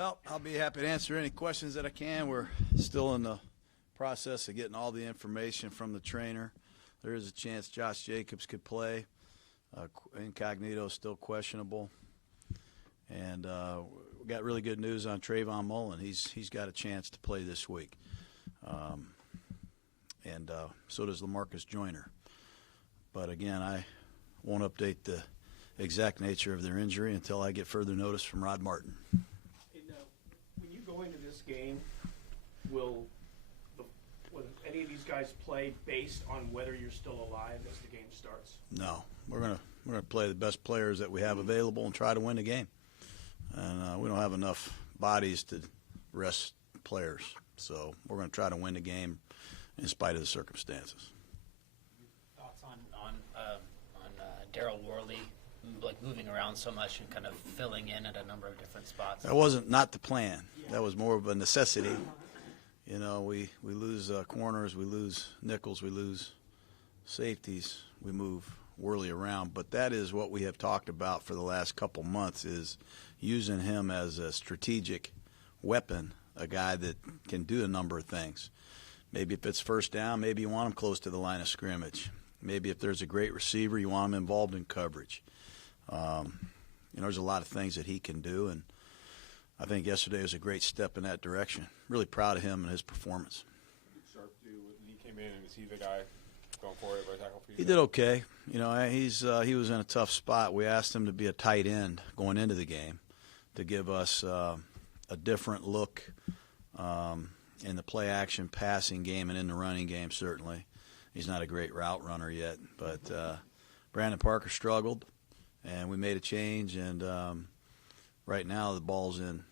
Well, I'll be happy to answer any questions that I can. We're still in the process of getting all the information from the trainer. There is a chance Josh Jacobs could play. Incognito is still questionable. And we got really good news on Trayvon Mullen. He's got a chance to play this week. And so does LaMarcus Joyner. But again, I won't update the exact nature of their injury until I get further notice from Rod Martin. When you go into this game, will any of these guys play based on whether you're still alive as the game starts? No, we're gonna play the best players that we have available and try to win the game. And we don't have enough bodies to rest players, so we're going to try to win the game in spite of the circumstances. Thoughts on Daryl Worley, like moving around so much and kind of filling in at a number of different spots? That wasn't not the plan. That was more of a necessity. You know, we lose corners, we lose nickels, we lose safeties, we move Worley around. But that is what we have talked about for the last couple months, is using him as a strategic weapon, a guy that can do a number of things. Maybe if it's first down, maybe you want him close to the line of scrimmage. Maybe if there's a great receiver, you want him involved in coverage. There's a lot of things that he can do, and I think yesterday was a great step in that direction. Really proud of him and his performance. What did Sharp do when he came in, and was he the guy going forward right tackle for you? He did okay. You know, he was in a tough spot. We asked him to be a tight end going into the game to give us a different look in the play-action passing game and in the running game, certainly. He's not a great route runner yet, but Brandon Parker struggled, and we made a change, and right now the ball's in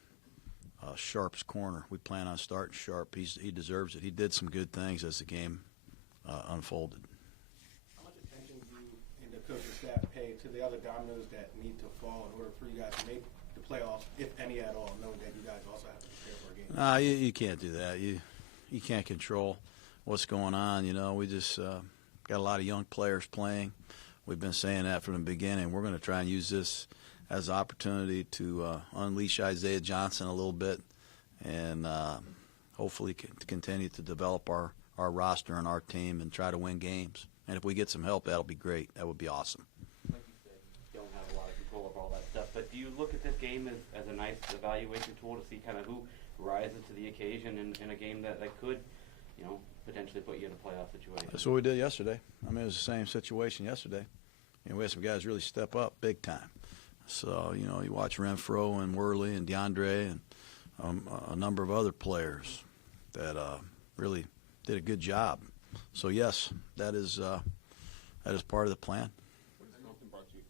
Sharp's corner. We plan on starting Sharp. He deserves it. He did some good things as the game unfolded. How much attention do you and the coaching staff pay to the other dominoes that need to fall in order for you guys to make the playoffs, if any at all, knowing that you guys also have to prepare for a game? You can't do that. You can't control what's going on. You know, we just got a lot of young players playing. We've been saying that from the beginning. We're going to try and use this as an opportunity to unleash Isaiah Johnson a little bit and hopefully continue to develop our roster and our team and try to win games. And if we get some help, that'll be great. That would be awesome. Like you said, you don't have a lot of control over all that stuff, but do you look at this game as a nice evaluation tool to see kind of who rises to the occasion in a game that could, potentially put you in a playoff situation? That's what we did yesterday. I mean, it was the same situation yesterday. We had some guys really step up big time. So, you watch Renfro and Worley and DeAndre and a number of other players that really did a good job. So, yes, that is part of the plan. What has Compton brought you?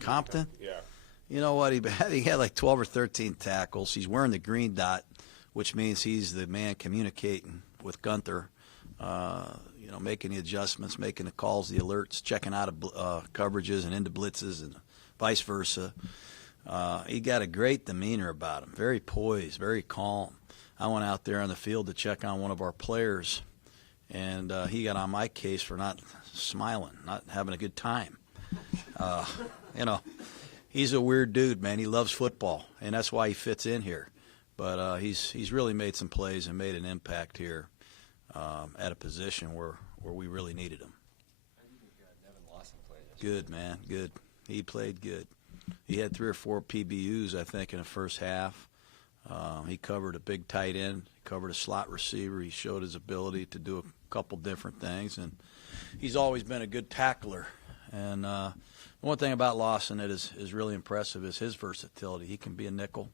Compton? Yeah. You know what? He had like 12 or 13 tackles. He's wearing the green dot, which means he's the man communicating with Gunther, making the adjustments, making the calls, the alerts, checking out of coverages and into blitzes and vice versa. He got a great demeanor about him, very poised, very calm. I went out there on the field to check on one of our players, and he got on my case for not smiling, not having a good time. He's a weird dude, man. He loves football, and that's why he fits in here. But he's really made some plays and made an impact here at a position where we really needed him. How do you think Nevin Lawson played? Good, man, good. He played good. He had 3 or 4 PBUs, I think, in the first half. He covered a big tight end. He covered a slot receiver. He showed his ability to do a couple different things, and he's always been a good tackler. And the one thing about Lawson that is really impressive is his versatility. He can be a nickel.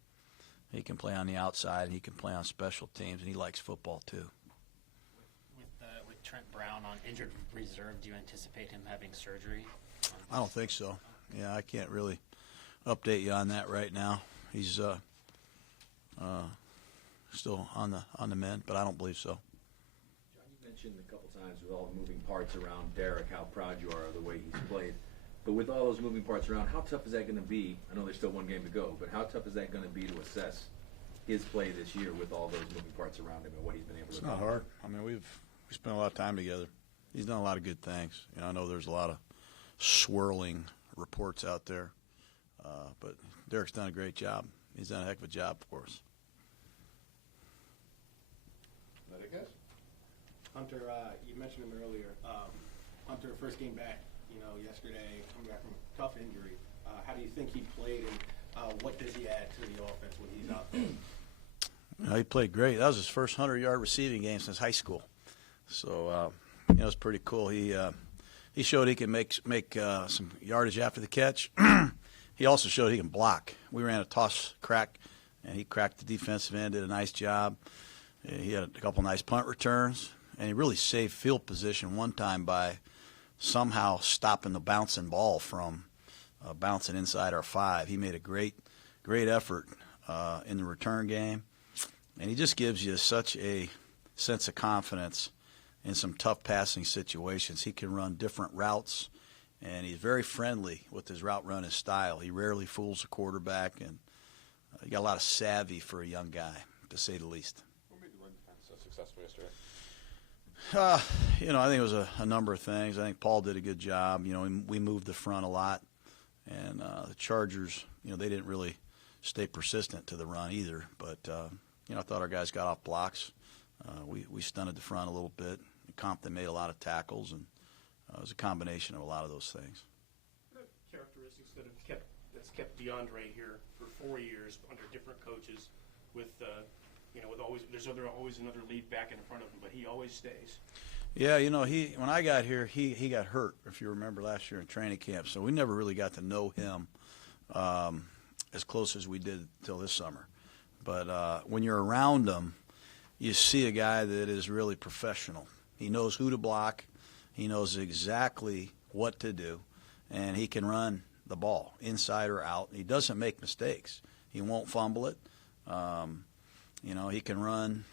He can play on the outside, and he can play on special teams, and he likes football too. With Trent Brown on injured reserve, do you anticipate him having surgery? I don't think so. Yeah, I can't really update you on that right now. He's still on the mend, but I don't believe so. John, you mentioned a couple times with all the moving parts around Derek, how proud you are of the way he's played. But with all those moving parts around, how tough is that going to be? I know there's still one game to go, but how tough is that going to be to assess his play this year with all those moving parts around him and what he's been able to do? It's not hard. I mean, we spent a lot of time together. He's done a lot of good things. I know there's a lot of swirling reports out there, but Derek's done a great job. He's done a heck of a job for us. Hunter, you mentioned him earlier. Hunter, first game back, yesterday, coming back from a tough injury. How do you think he played, and what does he add to the offense when he's out there? He played great. That was his first 100-yard receiving game since high school. So, it was pretty cool. He showed he can make some yardage after the catch. He also showed he can block. We ran a toss crack, and he cracked the defensive end, did a nice job. He had a couple nice punt returns, and he really saved field position one time by somehow stopping the bouncing ball from bouncing inside our 5. He made a great effort in the return game, and he just gives you such a sense of confidence in some tough passing situations. He can run different routes, and he's very friendly with his route running style. He rarely fools the quarterback, and he got a lot of savvy for a young guy, to say the least. What made the run defense so successful yesterday? I think it was a number of things. I think Paul did a good job. We moved the front a lot, and the Chargers, they didn't really stay persistent to the run either. But, I thought our guys got off blocks. We stunted the front a little bit. Compton made a lot of tackles, and it was a combination of a lot of those things. What are characteristics that's kept DeAndre here for 4 years under different coaches with there's always another lead back in front of him, but he always stays. Yeah, when I got here, he got hurt, if you remember, last year in training camp. So we never really got to know him as close as we did till this summer. But when you're around him, you see a guy that is really professional. He knows who to block. He knows exactly what to do, and he can run the ball inside or out. He doesn't make mistakes. He won't fumble it. He can run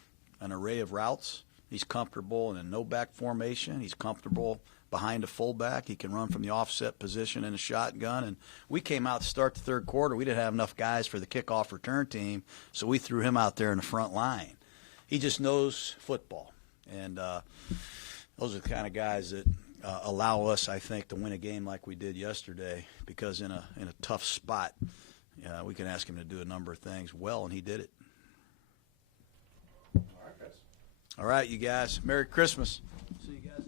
an array of routes. He's comfortable in a no-back formation. He's comfortable behind a fullback. He can run from the offset position in a shotgun. And we came out to start the third quarter. We didn't have enough guys for the kickoff return team, so we threw him out there in the front line. He just knows football. And those are the kind of guys that allow us, I think, to win a game like we did yesterday, because in a tough spot, we can ask him to do a number of things well, and he did it. All right, guys. All right, you guys. Merry Christmas. See you guys.